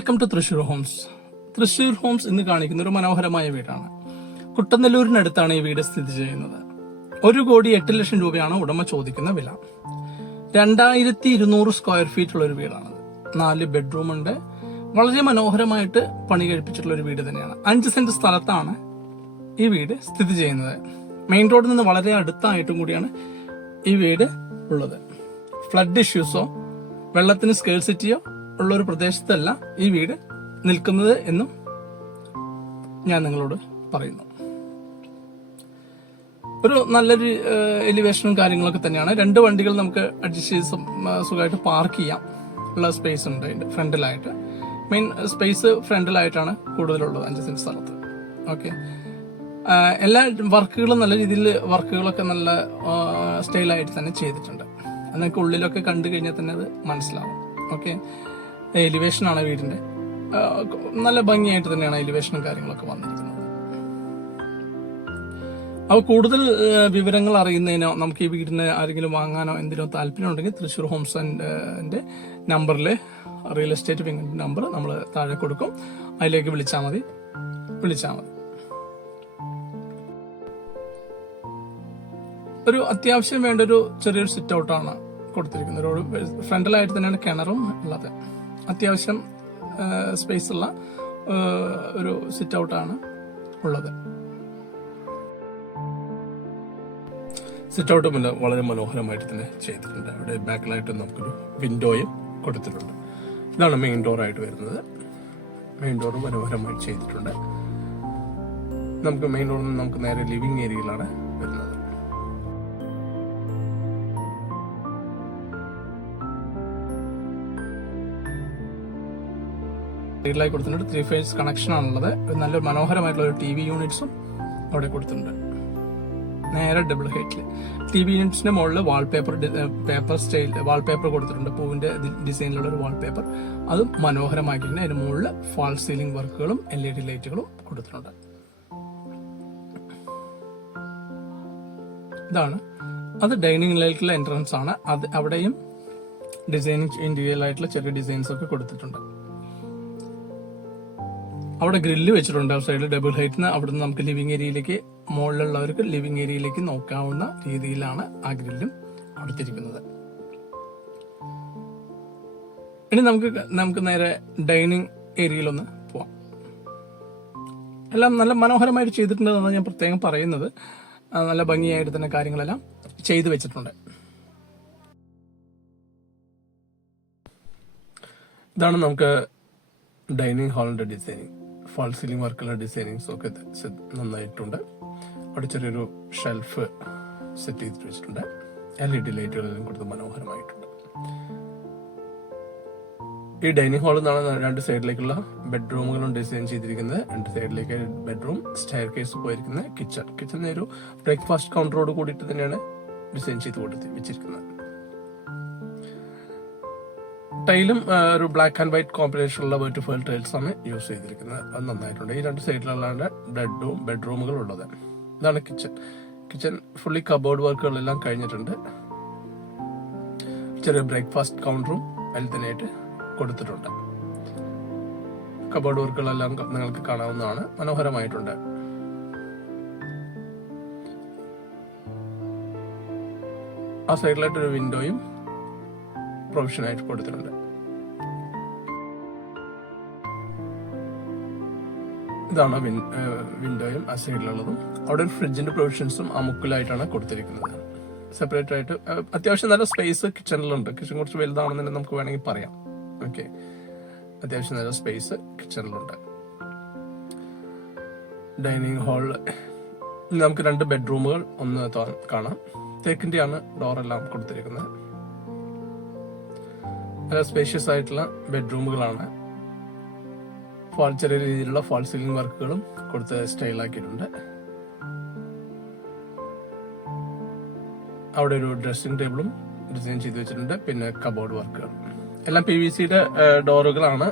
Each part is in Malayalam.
Welcome to Thrissur Homes. Thrissur Homes ഇന്ന് കാണിക്കുന്ന ഒരു മനോഹരമായ വീടാണ്. കുട്ടനെല്ലൂരിനടുത്താണ് ഈ വീട് സ്ഥിതി ചെയ്യുന്നത്. 1,08,00,000 രൂപയാണ് ഉടമ ചോദിക്കുന്ന വില. 2200 സ്ക്വയർ ഫീറ്റ് ഉള്ള ഒരു വീടാണ്. 4 ബെഡ്റൂം ഉണ്ട്. വളരെ മനോഹരമായിട്ട് പണി കഴിപ്പിച്ചിട്ടുള്ള ഒരു വീട് തന്നെയാണ്. 5 സെന്റ് സ്ഥലത്താണ് ഈ വീട് സ്ഥിതി ചെയ്യുന്നത്. മെയിൻ റോഡിൽ നിന്ന് വളരെ അടുത്തായിട്ടും കൂടിയാണ് ഈ വീട് ഉള്ളത്. ഫ്ലഡ് ഇഷ്യൂസോ വെള്ളത്തിന് സ്കേഴ്സിറ്റിയോ ഉള്ള ഒരു പ്രദേശത്തല്ല ഈ വീട് നിൽക്കുന്നത് എന്നും ഞാൻ നിങ്ങളോട് പറയുന്നു. ഒരു നല്ലൊരു എലിവേഷനും കാര്യങ്ങളൊക്കെ തന്നെയാണ്. 2 വണ്ടികൾ നമുക്ക് അഡ്ജസ്റ്റ് ചെയ്ത് സുഖമായിട്ട് പാർക്ക് ചെയ്യാം ഉള്ള സ്പേസ് ഉണ്ട് അതിന്റെ ഫ്രണ്ടിലായിട്ട്. മെയിൻ സ്പേസ് ഫ്രണ്ടിലായിട്ടാണ് കൂടുതലുള്ളത് 5 സെന്റ് സ്ഥലത്ത്. ഓക്കെ, എല്ലാ വർക്കുകളും നല്ല രീതിയിൽ വർക്കുകളൊക്കെ നല്ല സ്റ്റൈലായിട്ട് തന്നെ ചെയ്തിട്ടുണ്ട്. അതൊക്കെ ഉള്ളിലൊക്കെ കണ്ടു കഴിഞ്ഞാൽ തന്നെ അത് മനസ്സിലാവും. ഓക്കെ, എലിവേഷനാണ് വീടിന്റെ. നല്ല ഭംഗിയായിട്ട് തന്നെയാണ് എലിവേഷനും കാര്യങ്ങളൊക്കെ വന്നിരിക്കുന്നത്. അപ്പോൾ കൂടുതൽ വിവരങ്ങൾ അറിയുന്നതിനോ നമുക്ക് ഈ വീടിന് ആരെങ്കിലും വാങ്ങാനോ എന്തിനോ താല്പര്യം ഉണ്ടെങ്കിൽ തൃശൂർ ഹോംസ് ആൻഡ് നമ്പറിൽ റിയൽ എസ്റ്റേറ്റ് വിങ്ങിന്റെ നമ്പർ നമ്മൾ താഴെ കൊടുക്കും. അതിലേക്ക് വിളിച്ചാൽ മതി. ഒരു അത്യാവശ്യം വേണ്ട ഒരു ചെറിയൊരു സിറ്റ് ഔട്ടാണ് കൊടുത്തിരിക്കുന്നത്. ഒരു ഫ്രണ്ടിലായിട്ട് തന്നെയാണ് കിണറും ഉള്ളത്. അത്യാവശ്യം സ്പേസ് ഉള്ള ഒരു സിറ്റ് ഔട്ടാണ് ഉള്ളത്. സിറ്റ് ഔട്ട് വളരെ മനോഹരമായിട്ട് തന്നെ ചെയ്തിട്ടുണ്ട്. അവിടെ ബാക്കിലായിട്ട് നമുക്കൊരു വിൻഡോയും കൊടുത്തിട്ടുണ്ട്. ഇതാണ് മെയിൻ ഡോർ ആയിട്ട് വരുന്നത്. മെയിൻ ഡോർ മനോഹരമായിട്ട് ചെയ്തിട്ടുണ്ട്. നമുക്ക് മെയിൻ ഡോറിൽ നിന്ന് നമുക്ക് നേരെ ലിവിംഗ് ഏരിയയിലാണ് വരുന്നത്. സൈഡിലായി കൊടുത്തിട്ടുണ്ട്. 3 ഫേസ് കണക്ഷൻ ആണുള്ളത്. നല്ലൊരു മനോഹരമായിട്ടുള്ള ഒരു TV യൂണിറ്റ്സും അവിടെ കൊടുത്തിട്ടുണ്ട്. നേരെ ഡബിൾ ഹൈറ്റിൽ TV യൂണിറ്റ്സിന്റെ മുകളിൽ പേപ്പർ സ്റ്റൈൽ വാൾപേപ്പർ കൊടുത്തിട്ടുണ്ട്. പൂവിന്റെ ഡിസൈനിലുള്ള ഒരു വാൾപേപ്പർ, അതും മനോഹരമാക്കിയിട്ടുണ്ട്. അതിന് മുകളിൽ ഫാൾ സീലിംഗ് വർക്കുകളും LED ലൈറ്റുകളും കൊടുത്തിട്ടുണ്ട്. ഇതാണ് അത് ഡൈനിങ് ലൈറ്റിലെ എൻട്രൻസ് ആണ്. അത് അവിടെയും ഡിസൈനിങ് ഇന്റീരിയർ ആയിട്ടുള്ള ചെറിയ ഡിസൈൻസ് ഒക്കെ കൊടുത്തിട്ടുണ്ട്. അവിടെ ഗ്രില്ല് വെച്ചിട്ടുണ്ട്. ആ സൈഡിൽ ഡബിൾ ഹൈറ്റിന് അവിടുന്ന് നമുക്ക് ലിവിംഗ് ഏരിയയിലേക്ക്, മുകളിലുള്ളവർക്ക് ലിവിംഗ് ഏരിയയിലേക്ക് നോക്കാവുന്ന രീതിയിലാണ് ആ ഗ്രില്ലും കൊടുത്തിരിക്കുന്നത്. ഇനി നമുക്ക് നേരെ ഡൈനിങ് ഏരിയയിലൊന്ന് പോവാം. എല്ലാം നല്ല മനോഹരമായിട്ട് ചെയ്തിട്ടുണ്ടെന്നാണ് ഞാൻ പ്രത്യേകം പറയുന്നത്. നല്ല ഭംഗിയായിട്ട് തന്നെ കാര്യങ്ങളെല്ലാം ചെയ്തു വെച്ചിട്ടുണ്ട്. ഇതാണ് നമുക്ക് dining ഹാളിന്റെ designing. Fall ceiling വർക്കുള്ള designings ഒക്കെ നന്നായിട്ടുണ്ട്. അവിടെ ചെറിയൊരു ഷെൽഫ് സെറ്റ് ചെയ്തിട്ട് വെച്ചിട്ടുണ്ട്. LED ലൈറ്റുകളെല്ലാം കൊടുത്ത് മനോഹരമായിട്ടുണ്ട്. ഈ ഡൈനിങ് ഹാളിൽ നിന്നാണ് 2 സൈഡിലേക്കുള്ള ബെഡ്റൂമുകളും ഡിസൈൻ ചെയ്തിരിക്കുന്നത്. 2 സൈഡിലേക്ക് ബെഡ്റൂം, സ്റ്റെയർ കേസ് പോയിരിക്കുന്ന കിച്ചൺ ഒരു ബ്രേക്ക്ഫാസ്റ്റ് കൗണ്ടറോട് കൂടിയിട്ട് തന്നെയാണ് ഡിസൈൻ ചെയ്ത് വെച്ചിരിക്കുന്നത്. ടൈലും ഒരു ബ്ലാക്ക് ആൻഡ് വൈറ്റ് കോമ്പിനേഷൻ ഉള്ള വെർട്ടിഫൈൽ ടൈൽസ് ആണ് യൂസ് ചെയ്തിരിക്കുന്നത്. അത് നന്നായിട്ടുണ്ട്. ഈ 2 സൈഡിലാണ് ബെഡ്റൂമുകൾ ഉള്ളത്. ഇതാണ് കിച്ചൺ ഫുള്ളി കബോർഡ് വർക്കുകളെല്ലാം കഴിഞ്ഞിട്ടുണ്ട്. ചെറിയ ബ്രേക്ക്ഫാസ്റ്റ് കൗണ്ടറും അതിൽ തന്നെയായിട്ട് കൊടുത്തിട്ടുണ്ട്. കബോർഡ് വർക്കുകളെല്ലാം നിങ്ങൾക്ക് കാണാവുന്നതാണ്. മനോഹരമായിട്ടുണ്ട്. ആ സൈഡിലായിട്ടൊരു വിൻഡോയും പ്രൊവിഷനായിട്ട് കൊടുത്തിട്ടുണ്ട്. ഇതാണ് വിൻഡോയും ആ സൈഡിലുള്ളതും. അവിടെ ഒരു ഫ്രിഡ്ജിന്റെ പ്രൊവിഷൻസും ആ മുക്കിലായിട്ടാണ് കൊടുത്തിരിക്കുന്നത്. സെപ്പറേറ്റ് ആയിട്ട് അത്യാവശ്യം നല്ല സ്പേസ് കിച്ചണിലുണ്ട്. കിച്ചൺ കുറച്ച് വലുതാണെന്ന് നമുക്ക് വേണമെങ്കിൽ പറയാം. ഓക്കെ, അത്യാവശ്യം നല്ല സ്പേസ് കിച്ചണിലുണ്ട്. ഡൈനിങ് ഹാളിൽ നമുക്ക് 2 ബെഡ്റൂമുകൾ ഒന്ന് കാണാം. തേക്കിന്റെയാണ് ഡോറെല്ലാം കൊടുത്തിരിക്കുന്നത്. നല്ല സ്പേഷ്യസ് ആയിട്ടുള്ള ബെഡ്റൂമുകളാണ്. ചെറിയ രീതിയിലുള്ള ഫാൾ സീലിംഗ് വർക്കുകളും കൊടുത്ത് സ്റ്റൈലാക്കിയിട്ടുണ്ട്. അവിടെ ഒരു ഡ്രസ്സിംഗ് ടേബിളും ഡിസൈൻ ചെയ്ത് വെച്ചിട്ടുണ്ട്. പിന്നെ കബോർഡ് വർക്കുകൾ എല്ലാം PVCയുടെ ഡോറുകളാണ്.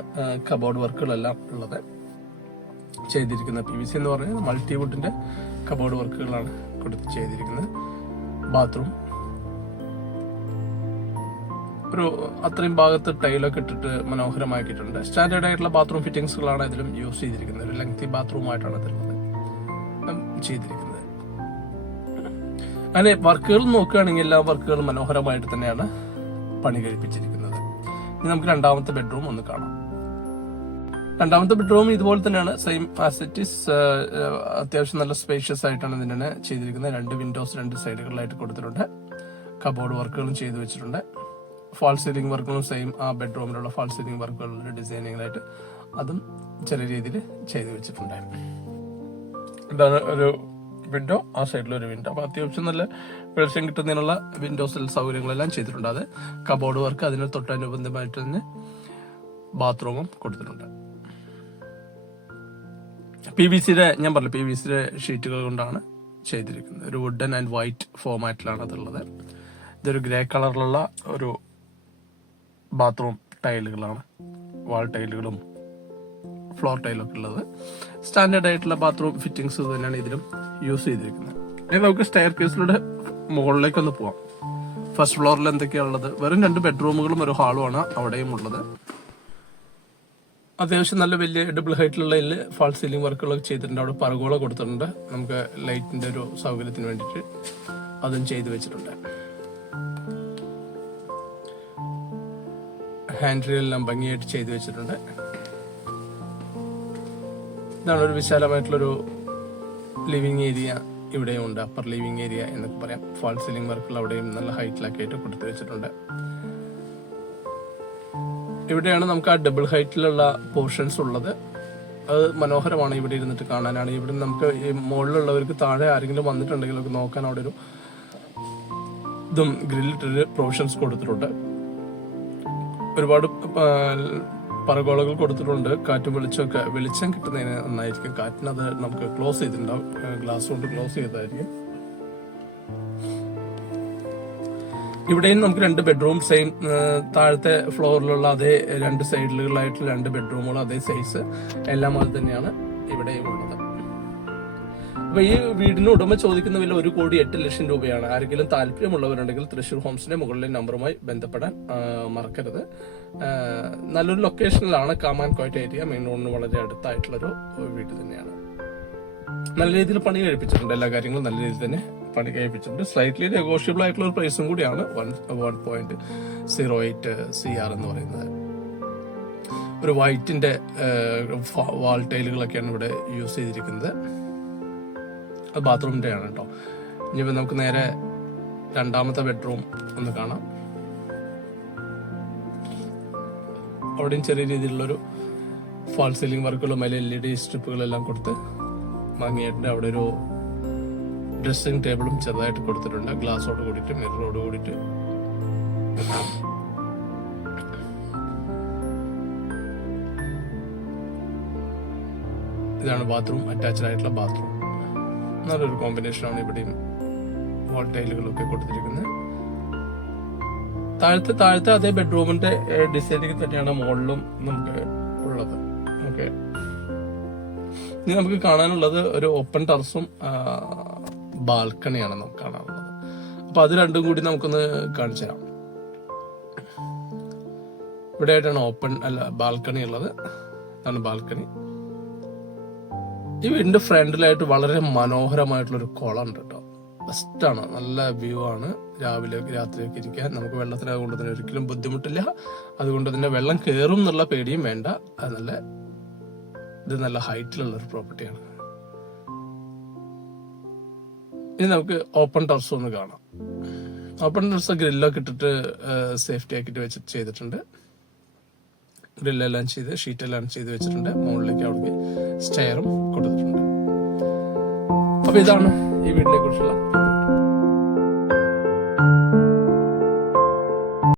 കബോർഡ് വർക്കുകളെല്ലാം ഉള്ളത് ചെയ്തിരിക്കുന്നത്. PVC എന്ന് പറയുന്നത് മൾട്ടിവുഡിന്റെ കബോർഡ് വർക്കുകളാണ് കൊടുത്ത് ചെയ്തിരിക്കുന്നത്. ബാത്റൂം ഒരു അത്രയും ഭാഗത്ത് ടൈലൊക്കെ ഇട്ടിട്ട് മനോഹരമാക്കിയിട്ടുണ്ട്. സ്റ്റാൻഡേർഡ് ആയിട്ടുള്ള ബാത്റൂം ഫിറ്റിംഗ്സുകളാണ് ഇതിലും യൂസ് ചെയ്തിരിക്കുന്നത്. ഒരു ലെങ്തി ബാത്റൂമായിട്ടാണ് ഇതിലുള്ളത് ചെയ്തിരിക്കുന്നത്. അങ്ങനെ വർക്കുകൾ നോക്കുകയാണെങ്കിൽ എല്ലാ വർക്കുകളും മനോഹരമായിട്ട് തന്നെയാണ് പണി കഴിപ്പിച്ചിരിക്കുന്നത്. ഇനി നമുക്ക് രണ്ടാമത്തെ ബെഡ്റൂം ഒന്ന് കാണാം. രണ്ടാമത്തെ ബെഡ്റൂം ഇതുപോലെ തന്നെയാണ്, സെയിം ആസ് ഇറ്റ് ഈസ്. അത്യാവശ്യം നല്ല സ്പേഷ്യസ് ആയിട്ടാണ് ഇതിനെ ചെയ്തിരിക്കുന്നത്. 2 വിൻഡോസ് 2 സൈഡുകളിലായിട്ട് കൊടുത്തിട്ടുണ്ട്. കബോർഡ് വർക്കുകളും ചെയ്തു വെച്ചിട്ടുണ്ട്. ഫാൾ സീലിംഗ് വർക്കുകളും സെയിം ആ ബെഡ്റൂമിലുള്ള ഫാൾ സീലിംഗ് വർക്കുകളുടെ ഡിസൈനിങ്ങിലായിട്ട് അതും ചെറിയ രീതിയിൽ ചെയ്തു വെച്ചിട്ടുണ്ട്. ഇതാണ് ഒരു വിൻഡോ, ആ സൈഡിലൊരു വിൻഡോ. അപ്പൊ അത്യാവശ്യം നല്ല വെളിച്ചം കിട്ടുന്നതിനുള്ള വിൻഡോസിൽ സൗകര്യങ്ങളെല്ലാം ചെയ്തിട്ടുണ്ട്. അത് കബോർഡ് വർക്ക്, അതിന് തൊട്ടനുബന്ധമായിട്ട് തന്നെ ബാത്റൂമും കൊടുത്തിട്ടുണ്ട്. ഞാൻ പറഞ്ഞു PVC ഷീറ്റുകൾ കൊണ്ടാണ് ചെയ്തിരിക്കുന്നത്. ഒരു വുഡൻ ആൻഡ് വൈറ്റ് ഫോമാറ്റിലാണ് അതുള്ളത്. ഇതൊരു ഗ്രേ കളറിലുള്ള ഒരു ബാത്റൂം ടൈലുകളാണ്, വാൾ ടൈലുകളും ഫ്ലോർ ടൈലൊക്കെ ഉള്ളത്. സ്റ്റാൻഡേർഡ് ആയിട്ടുള്ള ബാത്റൂം ഫിറ്റിംഗ്സ് തന്നെയാണ് ഇതിലും യൂസ് ചെയ്തിരിക്കുന്നത്. ഇനി നമുക്ക് സ്റ്റെയർ കേസിലൂടെ മുകളിലേക്ക് ഒന്ന് പോവാം. ഫസ്റ്റ് ഫ്ലോറിൽ എന്തൊക്കെയാണുള്ളത്? വെറും 2 ബെഡ്റൂമുകളും ഒരു ഹാളുമാണ് അവിടെയും ഉള്ളത്. അത്യാവശ്യം നല്ല വലിയ ഡബിൾ ഹൈറ്റിലുള്ള ഫാൾ സീലിംഗ് വർക്കുകളൊക്കെ ചെയ്തിട്ടുണ്ട്. അവിടെ പർഗോള കൊടുത്തിട്ടുണ്ട്. നമുക്ക് ലൈറ്റിന്റെ ഒരു സൗകര്യത്തിന് വേണ്ടിയിട്ട് അതും ചെയ്തു വെച്ചിട്ടുണ്ട്. ഹാൻഡ് റെയിലെല്ലാം ഭംഗിയായിട്ട് ചെയ്തു വെച്ചിട്ടുണ്ട്. ഇതാണ് ഒരു വിശാലമായിട്ടുള്ളൊരു ലിവിങ് ഏരിയ ഇവിടെയും ഉണ്ട്. അപ്പർ ലിവിങ് ഏരിയ എന്നൊക്കെ പറയാം. ഫാൾ സീലിംഗ് വർക്കുകൾ അവിടെയും നല്ല ഹൈറ്റിലൊക്കെ ആയിട്ട് കൊടുത്തു വെച്ചിട്ടുണ്ട്. ഇവിടെയാണ് നമുക്ക് ആ ഡബിൾ ഹൈറ്റിലുള്ള പോർഷൻസ് ഉള്ളത്. അത് മനോഹരമാണ് ഇവിടെ ഇരുന്നിട്ട് കാണാനാണ്. ഇവിടെ നമുക്ക് ഈ മുകളിലുള്ളവർക്ക് താഴെ ആരെങ്കിലും വന്നിട്ടുണ്ടെങ്കിൽ ഒക്കെ നോക്കാൻ അവിടെ ഒരു ഇതും ഗ്രില്ലിട്ടൊരു പ്രൊവിഷൻസ് കൊടുത്തിട്ടുണ്ട്. ഒരുപാട് പറഗോളകൾ കൊടുത്തിട്ടുണ്ട്. കാറ്റും വെളിച്ചമൊക്കെ, വെളിച്ചം കിട്ടുന്നതിന് നന്നായിരിക്കും. കാറ്റിനത് നമുക്ക് ക്ലോസ് ചെയ്തിട്ടുണ്ടാവും, ഗ്ലാസ് കൊണ്ട് ക്ലോസ് ചെയ്തതായിരിക്കും. ഇവിടെയും നമുക്ക് 2 ബെഡ്റൂം സെയിം താഴത്തെ ഫ്ലോറിലുള്ള അതേ 2 സൈഡിലുകളായിട്ടുള്ള 2 ബെഡ്റൂമുകൾ അതേ സൈസ് എല്ലാം അത് തന്നെയാണ് ഇവിടെയും ഉള്ളത്. അപ്പൊ ഈ വീടിന് ഉടമ ചോദിക്കുന്ന വില 1,08,00,000 രൂപയാണ്. ആരെങ്കിലും താല്പര്യമുള്ളവരുണ്ടെങ്കിൽ തൃശ്ശൂർ ഹോംസിന്റെ മുകളിലെ നമ്പറുമായി ബന്ധപ്പെടാൻ മറക്കരുത്. നല്ലൊരു ലൊക്കേഷനിലാണ്, കാമാൻ കോയറ്റ് ഏരിയ, മെയിൻ റോഡിന് വളരെ അടുത്തായിട്ടുള്ളൊരു വീട് തന്നെയാണ്. നല്ല രീതിയിൽ പണി കഴിപ്പിച്ചിട്ടുണ്ട്. എല്ലാ കാര്യങ്ങളും നല്ല രീതിയിൽ തന്നെ പണി കഴിപ്പിച്ചിട്ടുണ്ട്. സ്ലൈറ്റ്ലി നെഗോഷ്യബിൾ ആയിട്ടുള്ള ഒരു പ്രൈസും കൂടിയാണ് 1.08 CR എന്ന് പറയുന്നത്. ഒരു വൈറ്റിന്റെ വാൾ ടൈലുകളൊക്കെയാണ് ഇവിടെ യൂസ് ചെയ്തിരിക്കുന്നത്. അത് ബാത്റൂമിന്റെ ആണ് കേട്ടോ. ഇനിയിപ്പോൾ നമുക്ക് നേരെ രണ്ടാമത്തെ ബെഡ്റൂം ഒന്ന് കാണാം. അവിടെയും ചെറിയ രീതിയിലുള്ളൊരു ഫാൾ സീലിംഗ് വർക്കുകളും അതിൽ LED സ്ട്രിപ്പുകളെല്ലാം കൊടുത്ത് ഭംഗിയായിട്ടുണ്ട്. അവിടെ ഒരു ഡ്രസ്സിംഗ് ടേബിളും ചെറുതായിട്ട് കൊടുത്തിട്ടുണ്ട്, ഗ്ലാസോട് കൂടിയിട്ട്, മിററോട് കൂടിയിട്ട്. ഇതാണ് ബാത്റൂം, അറ്റാച്ച്ഡ് ആയിട്ടുള്ള ബാത്റൂം. നല്ലൊരു കോമ്പിനേഷനാണ് ഇവിടെയും വാൾ ടൈലുകളൊക്കെ കൊടുത്തിരിക്കുന്നത്. താഴത്തെ അതേ ബെഡ്റൂമിന്റെ ഡിസൈനിങ് തന്നെയാണ് മുകളിലും നമുക്ക് ഉള്ളത്. ഓക്കെ, ഇനി നമുക്ക് കാണാനുള്ളത് ഒരു ഓപ്പൺ ടെറസും ബാൽക്കണിയാണ് നമുക്ക് കാണാനുള്ളത്. അപ്പൊ അത് രണ്ടും കൂടി നമുക്കൊന്ന് കാണിച്ചു തരാം. ഇവിടെ ആയിട്ടാണ് ബാൽക്കണി ഉള്ളത്. അതാണ് ബാൽക്കണി. ഈ വീടിന്റെ ഫ്രണ്ടിലായിട്ട് വളരെ മനോഹരമായിട്ടുള്ളൊരു കുളം ഉണ്ട് കേട്ടോ. ബെസ്റ്റാണ്, നല്ല വ്യൂ ആണ്. രാവിലെ രാത്രിയൊക്കെ ഇരിക്കാൻ നമുക്ക് വെള്ളത്തിനെ കൊണ്ട് തന്നെ ഒരിക്കലും ബുദ്ധിമുട്ടില്ല. അതുകൊണ്ട് തന്നെ വെള്ളം കയറും എന്നുള്ള പേടിയും വേണ്ട. അത് നല്ല ഹൈറ്റിലുള്ള ഒരു പ്രോപ്പർട്ടിയാണ്. ഇനി നമുക്ക് ഓപ്പൺ ടെറസ് ഒന്ന് കാണാം. ഓപ്പൺ ടെറസ് ഗ്രില്ലൊക്കെ ഇട്ടിട്ട് സേഫ്റ്റി ആക്കിയിട്ട് വെച്ചിട്ട് ചെയ്തിട്ടുണ്ട്. ഗ്രില്ലെല്ലാം ചെയ്ത് ഷീറ്റെല്ലാം ചെയ്ത് വെച്ചിട്ടുണ്ട്. മുകളിലേക്ക് അവിടേക്ക് സ്റ്റെയറും കൊടുത്തിട്ടുണ്ട്. അപ്പൊ ഇതാണ് ഈ വീടിനെ കുറിച്ചുള്ള